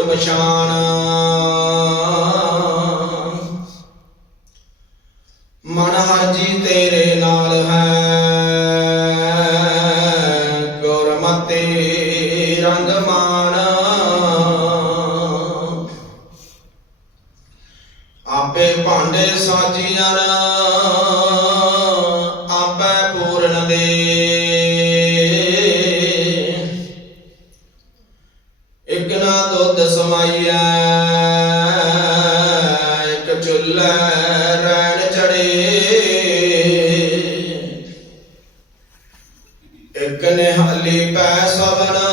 ਮੂਲ ਪਛਾਣ। ਮਨ ਹਰ ਜੀ ਤੇਰੇ ਨਾਲ ਹੈ ਗੁਰਮਤਿ ਰੰਗ ਮਾਨ ਆਪੇ ਭਾਂਡੇ ਸਾਜੀਆਂ। ਨਿਹਾਲੀ ਪੈ ਸਭਨਾ,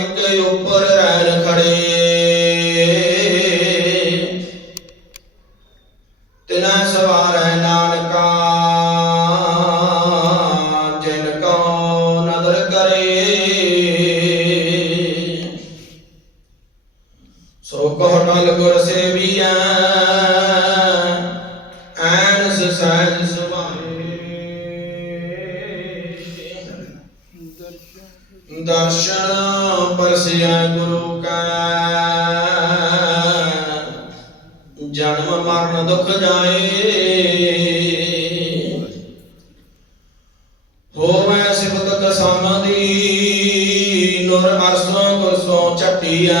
ਇਕ ਉੱਪਰ ਰਹਿਣ ਖੜੇ। ਤਿਨਾ ਸਵਾਰੈ ਨਾਨਕਾ, ਜਿਨ ਕੋ ਨਦਰ ਕਰੇ। ਸੋ ਕੋ ਟਲ ਗੁਰ ਸੇਵੀਐ ਦਰਸ਼ਨ ਗੁਰੂ ਕਾ। ਜਨਮ ਮਰਨ ਦੁਖ ਜਾਏ। ਹੋਵੇ ਸਿਫਤ ਕਸਮਦੀ ਨੂਰ ਅਰਸੋਂ ਗੁਰਸੋਂ ਚਟਿਆ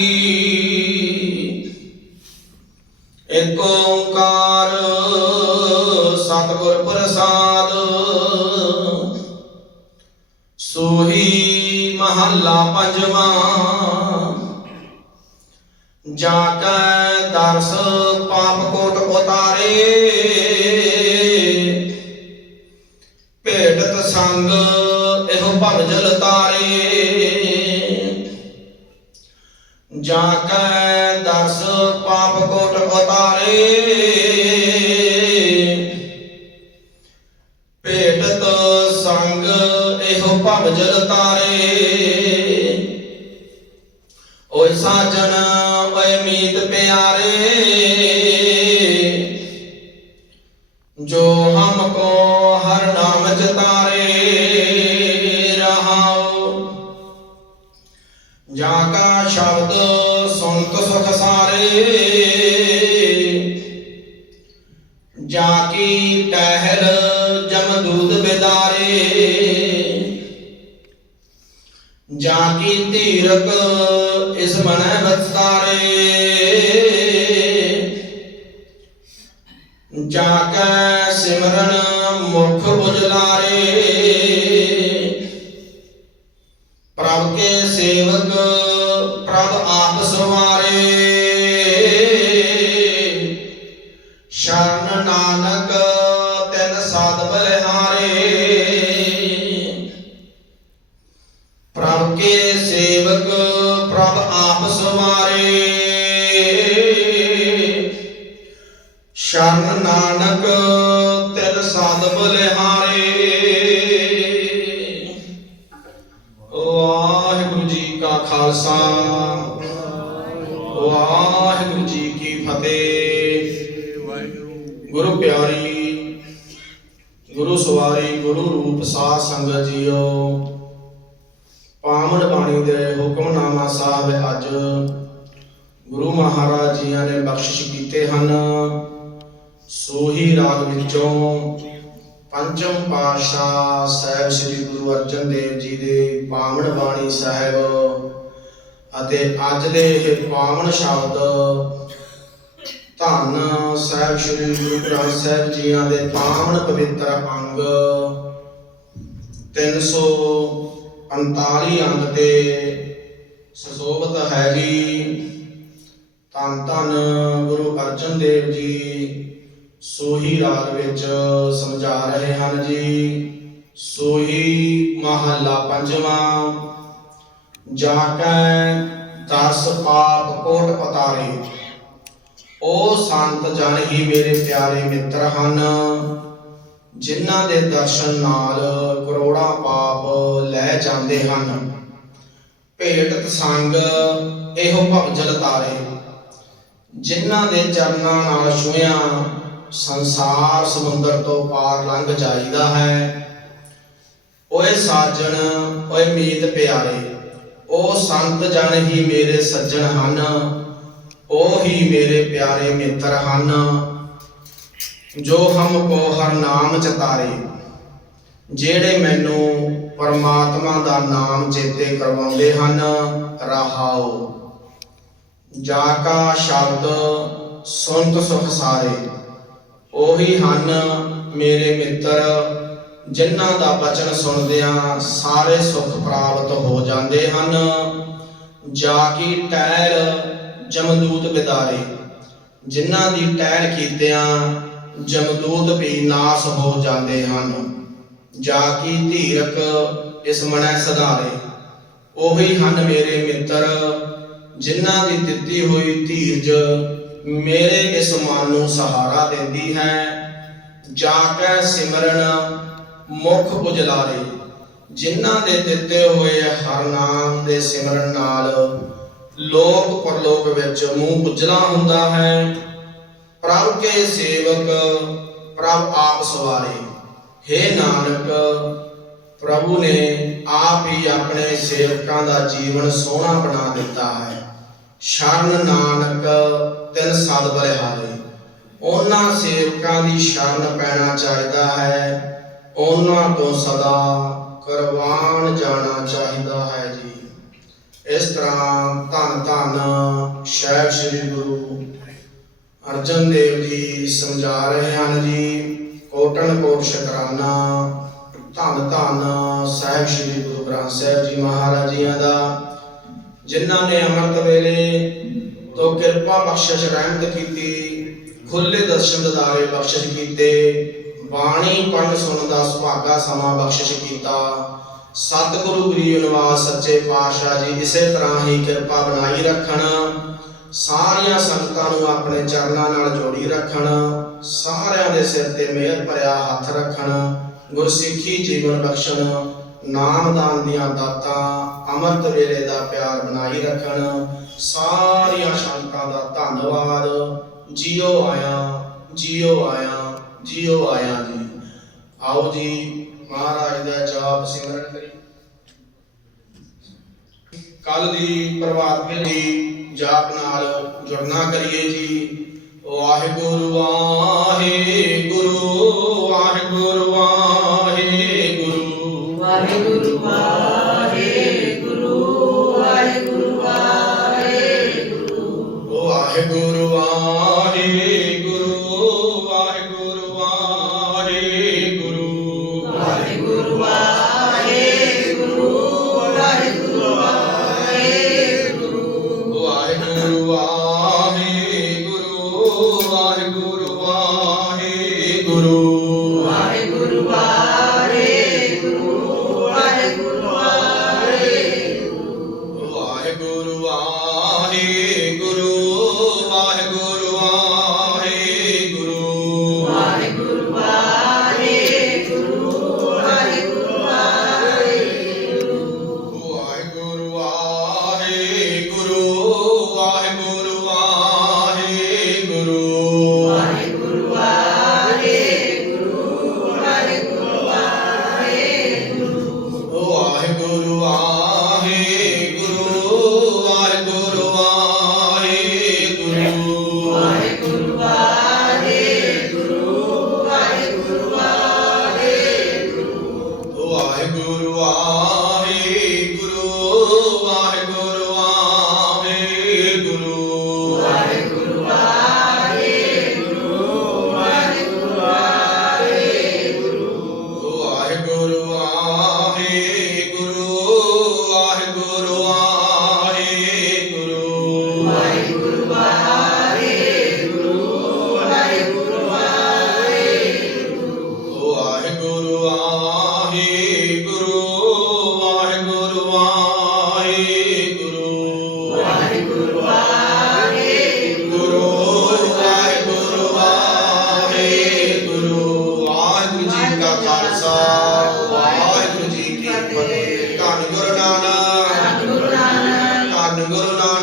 ਮਹੱਲਾ ਪੰਜਵਾਂ। ਜਾ ਕੈ ਦਰਸ ਪਾਪ ਕੋਟ ਉਤਾਰੇ। ਭੇਟਤ ਸੰਗ ਇਹੋ ਭਵ ਤਾਰੇ। ਜਾ ਕੈ ਦਰਸ ਪਾਪ ਕੋਟ ਉਤਾਰੇ। ਭੇਟਤ ਸੰਗ ਇਹੋ ਭਵ ਜਲ ਤਾਰੇ। ਓਏ ਸਾਜਣ ਓਏ ਮੀਤ ਪਿਆਰੇ, ਜੋ ਹਮਕੋ ਹਰ ਨਾਮ ਚਤਾਰੇ ਰਹਾਉ ਜਾ ਕਾ ਸ਼ਬਦ ਸੁਨਤ ਸੁਖ ਸਾਰੇ, ਜਾ ਕੀ ਟਹਿਲ ਜਮ ਦੂਤ ਜਾ ਕੀ ਧੀਰਕ ਇਸ ਮਨੈ ਬਤਾਰੇ ਜਾਂ ਕੈ ਸਿਮਰਨ ਮੁਖ ਉਜਲਾਰੇ? ਪ੍ਰਭ ਕੇ ਸੇਵਕ ਪ੍ਰਭ ਆਪ ਸਵਾਰੇ। ਸ਼ਰਨ ਨਾਨਕ ਤਿਲ ਸਾਧ ਬਲਿਹਾਰੇ ਵਾਹਿਗੁਰੂ ਜੀ ਕਾ ਖਾਲਸਾ। ਵਾਹਿਗੁਰੂ ਜੀ ਕੀ ਫਤਿਹ। ਗੁਰੂ ਪਿਆਰੀ, ਗੁਰੂ ਸਵਾਰੀ, ਗੁਰੂ ਰੂਪ ਸਾਧ ਸੰਗਤ ਜੀਓ। ਪਾਵਨ ਬਾਣੀ ਦੇ ਹੁਕਮਨਾਮਾ ਸਾਹਿਬ ਅੱਜ ਗੁਰੂ ਮਹਾਰਾਜ ਜੀਆਂ ਨੇ ਬਖਸ਼ਿਸ਼ ਕੀਤੇ ਹਨ। ਸੋਹੀ ਰਾਗ ਵਿੱਚੋਂ ਪੰਜਮ ਪਾਤਸ਼ਾਹ ਸਾਹਿਬ ਸ੍ਰੀ ਗੁਰੂ ਅਰਜਨ ਦੇਵ ਜੀ ਦੇ ਪਾਵਨ ਬਾਣੀ ਸਾਹਿਬ ਅਤੇ ਅੱਜ ਦੇ ਇਹ ਪਾਵਨ ਸ਼ਬਦ ਧੰਨ ਸਾਹਿਬ ਸ੍ਰੀ ਗੁਰੂ ਗ੍ਰੰਥ ਸਾਹਿਬ ਜੀਆਂ ਦੇ ਪਾਵਨ ਪਵਿੱਤਰ ਅੰਗ 345 ਅੰਗ ਤੇ ਸੁਸ਼ੋਭਤ ਹੈ ਜੀ। ਧੰਨ ਧੰਨ ਗੁਰੂ ਅਰਜਨ ਦੇਵ ਜੀ, ਸੋਹੀ ਰਾਗ ਵਿੱਚ ਸਮਝਾ ਰਹੇ ਹਨ ਜੀ। ਸੋਹੀ ਮਹੱਲਾ ਪੰਜਵਾਂ ਜਾ ਕੈ ਦਸ ਪਾਪ ਕੋਟ ਪਤਾਰੇ। ਉਹ ਸੰਤ ਜਨ ਹੀ ਮੇਰੇ ਪਿਆਰੇ ਮਿੱਤਰ ਹਨ, ਜਿਨ੍ਹਾਂ ਦੇ ਦਰਸ਼ਨ ਨਾਲ ਕਰੋੜਾਂ ਪਾਪ ਲੈ ਜਾਂਦੇ ਹਨ। ਭੇਟ ਸੰਗ ਇਹੋ ਭਵਜਲ ਤਾਰੇ। ਜਿਨ੍ਹਾਂ ਦੇ ਚਰਨਾਂ ਨਾਲ ਛੂਹਿਆ, ਸੰਸਾਰ ਸਮੁੰਦਰ ਤੋਂ ਪਾਰ ਲੰਘ ਜਾਈਦਾ ਹੈ। ਓਏ ਸਾਜਣ, ਓਏ ਮੀਤ ਪਿਆਰੇ ਉਹ ਸੰਤ ਜਨ ਹੀ ਮੇਰੇ ਸੱਜਣ ਹਨ ਉਹ ਹੀ ਮੇਰੇ ਪਿਆਰੇ ਮਿੱਤਰ ਹਨ। ਜੋ ਹਮ ਕੋ ਹਰ ਨਾਮ ਚਤਾਰੇ ਜਿਹੜੇ ਮੈਨੂੰ ਪਰਮਾਤਮਾ ਦਾ ਨਾਮ ਚੇਤੇ ਕਰਵਾਉਂਦੇ ਹਨ, ਰਹਾਓ। ਜਾ ਕਾ ਸ਼ਬਦ ਸੰਤ ਸੁਖ ਸਾਰੇ, ਉਹੀ ਹਨ ਮੇਰੇ ਮਿੱਤਰ, ਜਿਨ੍ਹਾਂ ਦਾ ਬਚਨ ਸੁਣਦਿਆਂ ਸਾਰੇ ਸੁਖ ਪ੍ਰਾਪਤ ਹੋ ਜਾਂਦੇ ਹਨ। ਜਾ ਕੀ ਟਹਿਲ ਜਮਦੂਤ ਬਿਦਾਰੇ, ਜਿਨ੍ਹਾਂ ਦੀ ਟਹਿਲ ਕੀਤਿਆਂ ਜਮਦੂਤ ਵੀ ਨਾਸ ਹੋ ਜਾਂਦੇ ਹਨ। ਜਾ ਕੀ ਧੀਰਕ ਇਸ ਮਨੈ ਸਧਾਰੇ। ਉਹੀ ਹਨ ਮੇਰੇ ਮਿੱਤਰ, ਜਿਨ੍ਹਾਂ ਦੀ ਦਿੱਤੀ ਹੋਈ ਧੀਰਜ ਮੇਰੇ ਇਸ ਮਨ ਨੂੰ ਸਹਾਰਾ ਦਿੰਦੀ ਹੈ। ਜਾ ਕੇ ਸਿਮਰਨ ਮੁਖ ਉਜਲਾਰੇ, ਜਿਨ੍ਹਾਂ ਦੇ ਦਿੱਤੇ ਹੋਏ ਹਰ ਨਾਮ ਦੇ ਸਿਮਰਨ ਨਾਲ ਲੋਕ ਪਰਲੋਕ ਵਿੱਚ ਮੂੰਹ ਉਜਲਾ ਹੁੰਦਾ ਹੈ। ਪ੍ਰਭ ਕੇ ਸੇਵਕ, ਪ੍ਰਭ ਆਪ ਸਵਾਰੇ। हे ਨਾਨਕ, ਪ੍ਰਭੂ ਨੇ ਆਪ ਹੀ ਆਪਣੇ ਸੇਵਕਾਂ ਦਾ ਜੀਵਨ ਸੋਹਣਾ ਬਣਾ ਦਿੱਤਾ ਹੈ। ਸ਼ਰਨ ਨਾਨਕ, ਤਿਨ ਸਦ ਬਲਿਹਾਰੇ। ਉਹਨਾਂ ਸੇਵਕਾਂ ਦੀ ਸ਼ਰਨ ਪੈਣਾ ਚਾਹੀਦਾ ਹੈ। ਉਹਨਾਂ ਤੋਂ ਸਦਾ ਕਰਵਾਨ ਜਾਣਾ ਚਾਹੀਦਾ ਹੈ ਜੀ। ਇਸ ਤਰ੍ਹਾਂ ਧੰਨ ਧੰਨ ਸ਼ਹਿਬ ਸ੍ਰੀ ਗੁਰੂ ਅਰਜਨ ਦੇਵ ਜੀ ਸਮਝਾ ਰਹੇ ਹਨ ਜੀ। ਕੋਟਨ ਕੋਟ ਸ਼ਕਰਾਨਾ ਧੰਨ ਧੰਨ ਸਾਹਿਬ ਸ੍ਰੀ ਗੁਰੂ ਗ੍ਰੰਥ ਸਾਹਿਬ ਜੀ ਮਹਾਰਾਜ ਜੀਆਂ ਦਾ, ਜਿਨ੍ਹਾਂ ਨੇ ਅੰਮ੍ਰਿਤ ਵੇਲੇ ਤੋਂ ਕਿਰਪਾ ਬਖਸ਼ਿਸ਼ ਰਹਿਮਤ ਕੀਤੀ ਖੁੱਲੇ ਦਰਸ਼ਨ ਦਿਦਾਰੇ ਬਖਸ਼ਿਸ਼ ਕੀਤੇ, ਬਾਣੀ ਪੜਨ ਸੁਣਨ ਦਾ ਸੁਭਾਗਾ ਸਮਾਂ ਬਖਸ਼ਿਸ਼ ਕੀਤਾ, ਸਤਿਗੁਰੂ ਗ੍ਰੀ ਨਿਵਾਸ ਸੱਚੇ ਪਾਤਸ਼ਾਹ ਜੀ ਇਸੇ ਤਰ੍ਹਾਂ ਹੀ ਕਿਰਪਾ ਬਣਾਈ ਰੱਖਣ, ਸਾਰੀਆਂ ਸੰਗਤਾਂ ਨੂੰ ਆਪਣੇ ਚਰਨਾਂ ਨਾਲ ਜੋੜੀ ਰੱਖਣ ਸਾਰਿਆਂ ਦੇ ਸਿਰ ਤੇ ਮਿਹਰ ਭਰਿਆ ਹੱਥ ਰੱਖਣ, ਗੁਰਸਿੱਖੀ ਜੀਵਨ ਬਖਸ਼ਣ ਨਾਮਦਾਨ ਦੀਆਂ ਦਾਤਾਂ, ਅੰਮ੍ਰਿਤ ਵੇਲੇ ਦਾ ਪਿਆਰ ਬਣਾਈ ਰੱਖਣ, ਸਾਰੀਆਂ ਸੰਗਤਾਂ ਦਾ ਧੰਨਵਾਦ। ਜਿਉ ਆਇਆ ਜਿਉ ਆਇਆ ਜਿਉ ਆਇਆ ਜੀ। ਆਓ ਜੀ, ਮਹਾਰਾਜ ਦਾ ਜਾਪ ਸਿਮਰਨ ਕਰੀ ਕੱਲ ਦੀ ਪ੍ਰਭਾਤ ਵੇਲੇ ਜਾਪ ਨਾਲ ਜੁੜਨਾ ਕਰੀਏ ਜੀ। గురు করুণা